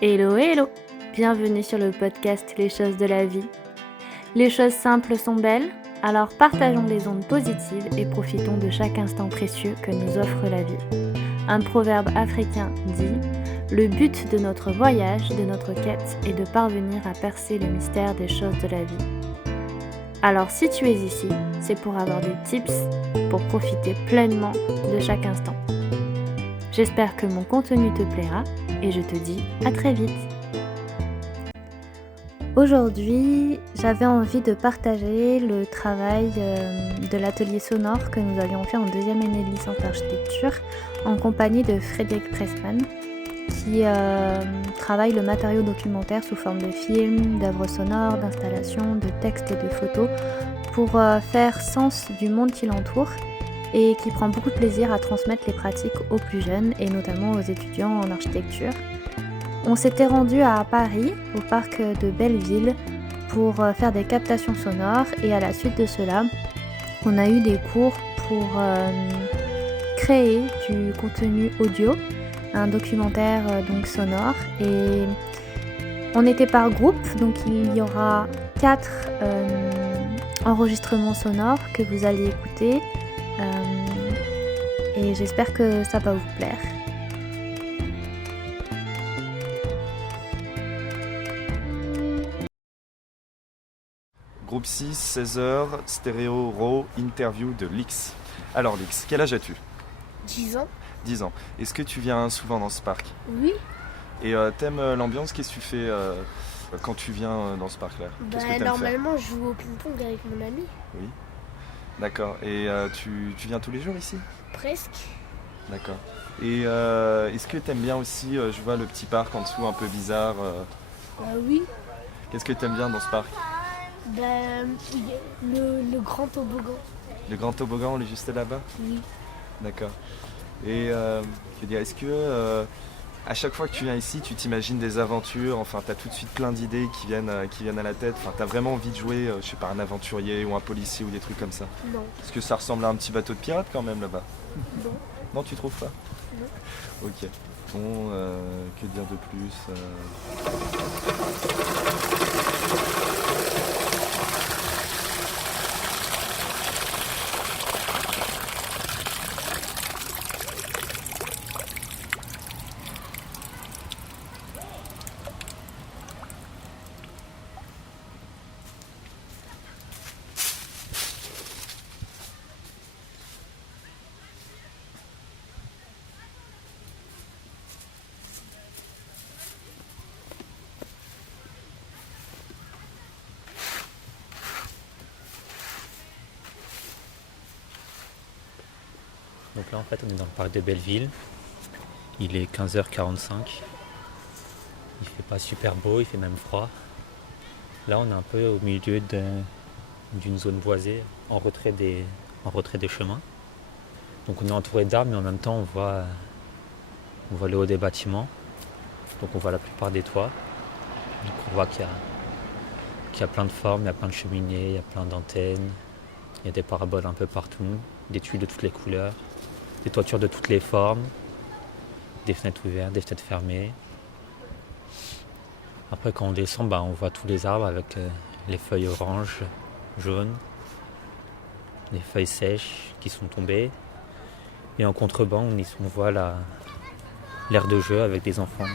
Hello, hello! Bienvenue sur le podcast Les choses de la vie. Les choses simples sont belles, alors partageons des ondes positives et profitons de chaque instant précieux que nous offre la vie. Un proverbe africain dit « Le but de notre voyage, de notre quête, est de parvenir à percer le mystère des choses de la vie. » Alors si tu es ici, c'est pour avoir des tips pour profiter pleinement de chaque instant. J'espère que mon contenu te plaira et je te dis à très vite. Aujourd'hui, j'avais envie de partager le travail de l'atelier sonore que nous avions fait en deuxième année de licence d'architecture en compagnie de Frédéric Pressman qui travaille le matériau documentaire sous forme de films, d'œuvres sonores, d'installations, de textes et de photos pour faire sens du monde qui l'entoure et qui prend beaucoup de plaisir à transmettre les pratiques aux plus jeunes et notamment aux étudiants en architecture. On s'était rendu à Paris, au parc de Belleville, pour faire des captations sonores et à la suite de cela, on a eu des cours pour créer du contenu audio, un documentaire donc sonore et on était par groupe, donc il y aura 4 enregistrements sonores que vous allez écouter et j'espère que ça va vous plaire. Groupe 6, 16h, stéréo, raw, interview de Lix. Alors Lix, quel âge as-tu ? 10 ans. 10 ans. Est-ce que tu viens souvent dans ce parc ? Oui. Et t'aimes l'ambiance ? Qu'est-ce que tu fais quand tu viens dans ce parc-là ? Qu'est-ce que t'aimes Normalement, je joue au ping-pong avec mon ami. faire ? Oui. D'accord. Et tu viens tous les jours ici ? Presque. D'accord. Et est-ce que t'aimes bien aussi, je vois le petit parc en dessous un peu bizarre. Oui. Qu'est-ce que t'aimes bien dans ce parc ? Le grand toboggan. Le grand toboggan, on est juste là-bas ? Oui. D'accord. Et je veux dire, est-ce que à chaque fois que tu viens ici, tu t'imagines des aventures, enfin tu as tout de suite plein d'idées qui viennent à la tête, enfin tu as vraiment envie de jouer, je sais pas, un aventurier ou un policier ou des trucs comme ça ? Non. Est-ce que ça ressemble à un petit bateau de pirate quand même là-bas ? Non. Non, tu trouves pas ? Non. Ok. Bon, que dire de plus Donc là en fait on est dans le parc de Belleville, il est 15h45, il fait pas super beau, il fait même froid. Là on est un peu au milieu d'une zone boisée, en retrait des chemins. Donc on est entouré d'arbres mais en même temps on voit le haut des bâtiments, donc on voit la plupart des toits. Donc on voit qu'il y a plein de formes, il y a plein de cheminées, il y a plein d'antennes, il y a des paraboles un peu partout, des tuiles de toutes les couleurs. Des toitures de toutes les formes, des fenêtres ouvertes, des fenêtres fermées. Après quand on descend, on voit tous les arbres avec les feuilles oranges, jaunes, les feuilles sèches qui sont tombées. Et en contrebas, on voit l'aire de jeu avec des enfants.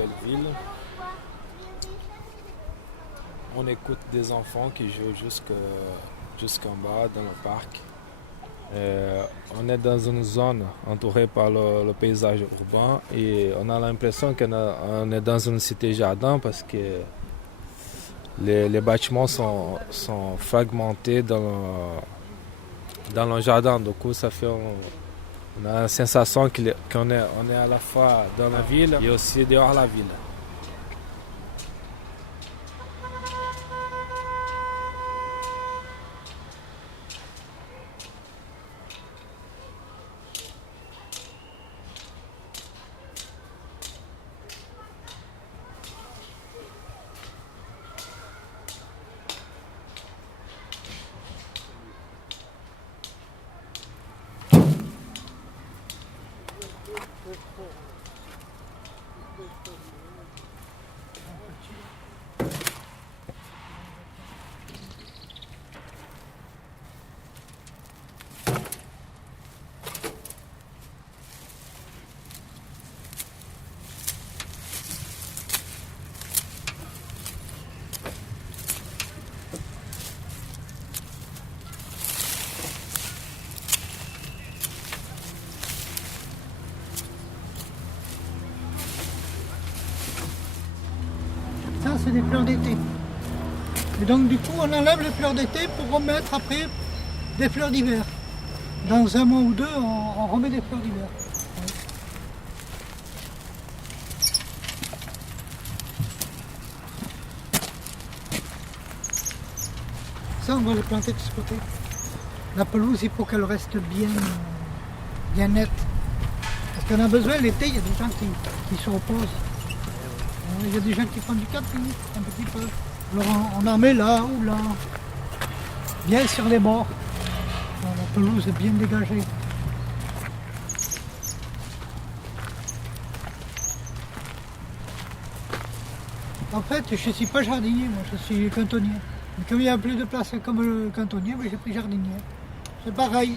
Belleville. On écoute des enfants qui jouent jusqu'en bas dans le parc. On est dans une zone entourée par le paysage urbain et on a l'impression qu'on est dans une cité-jardin parce que les bâtiments sont fragmentés dans le jardin. Du coup, ça fait on a la sensation qu'on est à la fois dans la ville et aussi dehors la ville. Ça, c'est des fleurs d'été. Et donc, du coup, on enlève les fleurs d'été pour remettre après des fleurs d'hiver. Dans un mois ou deux, on remet des fleurs d'hiver. Ça, on va les planter de ce côté. La pelouse, il faut qu'elle reste bien nette. Parce qu'on a besoin, l'été, il y a des gens qui se reposent. Il y a des gens qui font du camping, un petit peu. Alors on en met là ou là, bien sur les bords. Alors, la pelouse est bien dégagée. En fait, je ne suis pas jardinier, moi, je suis cantonnier. Mais comme il n'y a plus de place comme le cantonnier, j'ai pris jardinier. C'est pareil.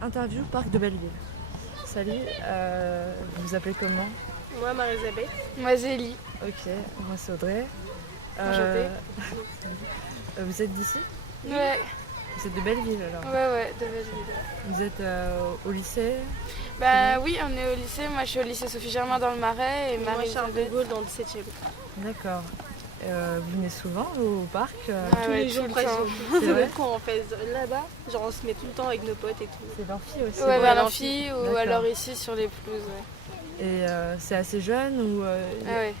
Interview Parc de Belleville. Salut, vous vous appelez comment? Moi, Marie-Elisabeth. Moi, Zélie. Ok, moi c'est Audrey. Enchantée. Vous êtes d'ici? Ouais, Vous êtes de Belleville alors? ouais, de Belleville. Vous êtes au lycée? Bah oui, on est au lycée. Moi, je suis au lycée Sophie Germain dans le Marais et Moi, Charles de Marie-Elisabeth. Gaulle dans le 17e. D'accord. Vous venez souvent au parc? Ah Tous ouais, les jours tout le presque. temps. C'est vrai? Quand on fait là-bas, genre on se met tout le temps avec nos potes et tout. C'est l'amphi aussi? Ouais, vers Ouais, l'amphi ou D'accord. alors ici sur les pelouses. Ouais. Et c'est assez jeune ou... Ah ouais.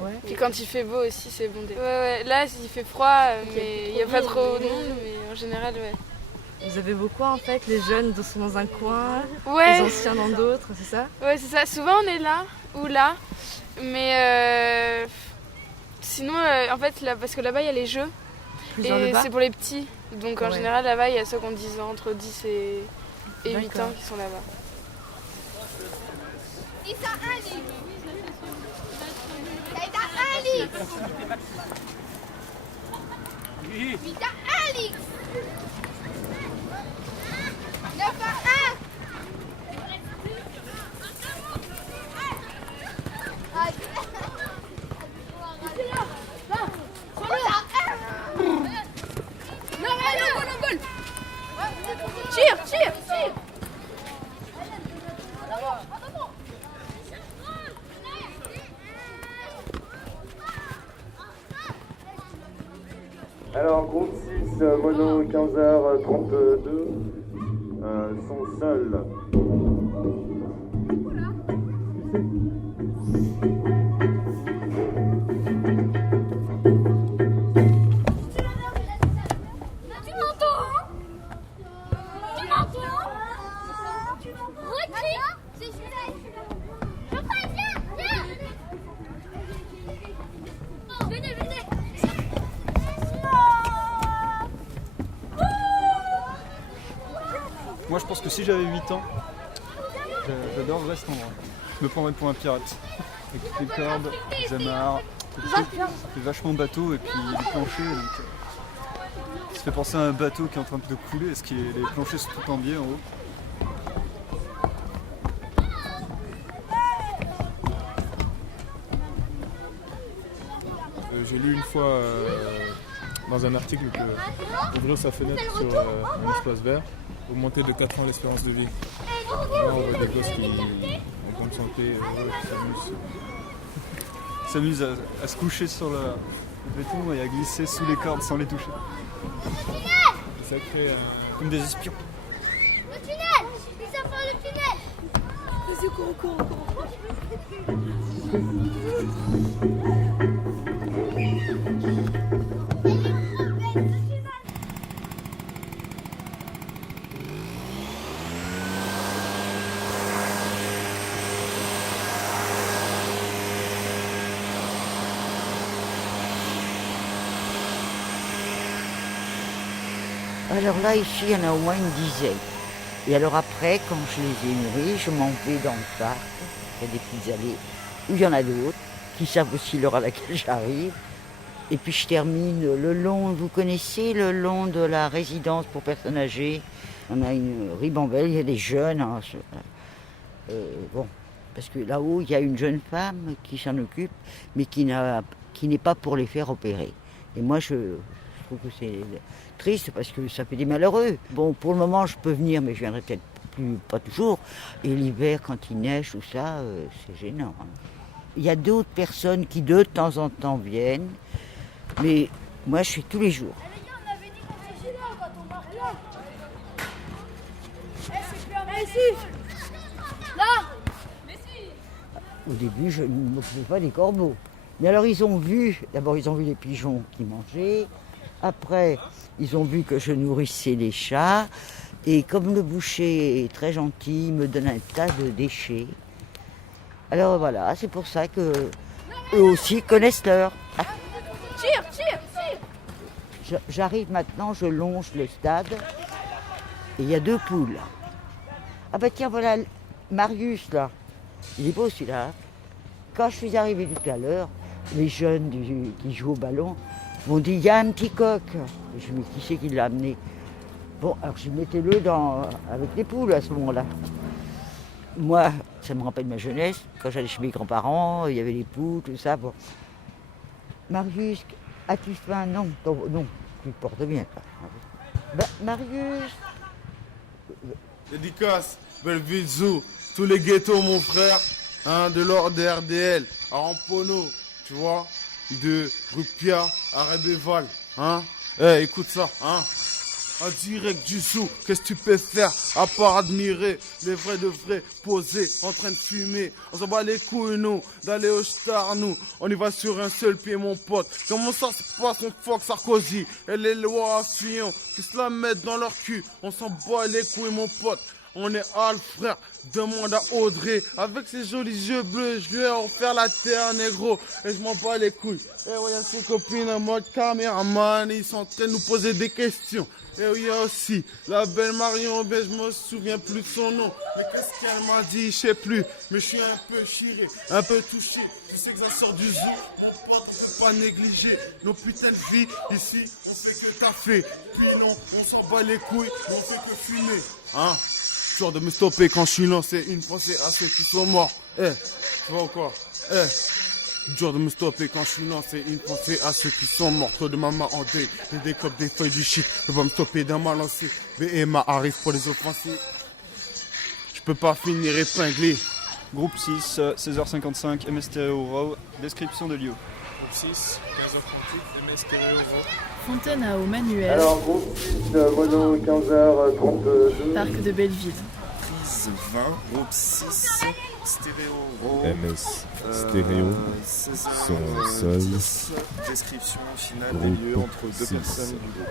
Ouais. Puis quand il fait beau aussi, c'est bondé. Ouais. Là, il fait froid, mais il n'y a pas trop de monde, mais en général, ouais. Vous avez beaucoup en fait, les jeunes sont dans un coin, les Ouais, anciens dans d'autres, c'est ça? ouais, c'est ça. Souvent, on est là ou là, mais sinon, en fait, là, parce que là-bas, il y a les jeux. Plus vers le Et bas? c'est pour les petits. Donc en Ouais. général, là-bas, il y a ceux qui ont 10 ans, entre 10 et 8 D'accord. ans qui sont là-bas. Alors, groupe 6, mono 15h32, sont seuls. Moi je pense que si j'avais 8 ans, j'adorerais cet endroit. Je me prendrais pour un pirate. Avec toutes les cordes, les amarres, ça fait vachement bateau et puis les planchers. Donc, ça fait penser à un bateau qui est en train de couler, parce que les planchers sont tout en biais en haut. J'ai lu une fois dans un article que ouvrir sa fenêtre sur un espace vert augmentait de 4 ans l'espérance de vie. Là, on voit des gosses qui, en bonne santé, Ils s'amusent à se coucher sur le béton et à glisser sous les cordes sans les toucher. Ça crée comme des espions. Le tunnel! Les enfants, le tunnel! Vas-y, cours. Alors là, ici, il y en a au moins une dizaine. Et alors après, quand je les ai nourris, je m'en vais dans le parc. Il y a des petites allées où il y en a d'autres qui savent aussi l'heure à laquelle j'arrive. Et puis je termine le long, vous connaissez le long de la résidence pour personnes âgées. On a une ribambelle, il y a des jeunes. Hein, bon, parce que là-haut, il y a une jeune femme qui s'en occupe, mais qui n'est pas pour les faire opérer. Et moi, je trouve que c'est triste parce que ça fait des malheureux. Bon, pour le moment, je peux venir, mais je viendrai peut-être pas toujours. Et l'hiver, quand il neige, tout ça, c'est gênant. Hein. Il y a d'autres personnes qui, de temps en temps, viennent. Mais moi, je fais tous les jours. Les gars, on avait dit qu'on faisait là quand on marche là. Là. Au début, je ne m'occupais pas des corbeaux. Mais alors, d'abord, ils ont vu les pigeons qui mangeaient. Après, ils ont vu que je nourrissais les chats. Et comme le boucher est très gentil, il me donne un tas de déchets. Alors voilà, c'est pour ça que eux aussi connaissent l'heure. Tire. J'arrive maintenant, je longe le stade et il y a 2 poules. Ah bah tiens, voilà Marius là. Il est beau celui-là. Quand je suis arrivée tout à l'heure, les jeunes qui jouent au ballon m'ont dit il y a un petit coq. Et je me dis qui c'est qui l'a amené. Bon, alors je mettez-le avec les poules à ce moment-là. Moi, ça me rappelle ma jeunesse. Quand j'allais chez mes grands-parents, il y avait les poules, tout ça. Bon. Marius, as-tu faim? Non, non, tu te portes bien. Bah, Marius. Dédicace, Belleville Zoo, tous les ghettos, mon frère, hein, de l'ordre des RDL, à Rampono, tu vois, de Rupia à Rébéval, hein. Écoute ça, hein. En direct du zoo, qu'est-ce que tu peux faire à part admirer les vrais de vrais posés en train de fumer. On s'en bat les couilles nous, d'aller au star nous, on y va sur un seul pied mon pote. Comment ça se passe on fuck Sarkozy et les lois à Fillon qui se la mettent dans leur cul. On s'en bat les couilles mon pote. On est Al, frère, demande à Audrey. Avec ses jolis yeux bleus, je lui ai offert la terre, négro. Et je m'en bats les couilles. Et regarde ses copines en mode caméraman, ils sont en train de nous poser des questions. Et il y a aussi la belle Marion, ben je me souviens plus de son nom. Mais qu'est-ce qu'elle m'a dit, je sais plus. Mais je suis un peu chiré, un peu touché. Tu sais que ça sort du zoo, on ne peut pas négliger nos putains de vie. Ici, on fait que café. Puis non, on s'en bat les couilles, mais on fait que fumer. Hein? Genre de me stopper quand je suis lancé, une pensée à ceux qui sont morts. Tu vois ou quoi? Dur de me stopper quand je suis lancé, une pensée à ceux qui sont morts. Trop de maman en deuil, les décopes des feuilles du shit. Je peux pas me stopper d'un mal lancé. BMA arrive pour les offensives. Je peux pas finir épinglé. Groupe 6, 16h55, MS Stéréo Row, description de lieu. Groupe 6, 15h38, MS Stéréo Row. Fontaine à Eau-Manuel. Alors, groupe 6, mono 15h32. Parc de Belleville. Prise 20, groupe 6, Stéréo Row. MS Stéréo. 16h10, son seul. description finale Groupe des lieux entre 2 6. personnes du groupe.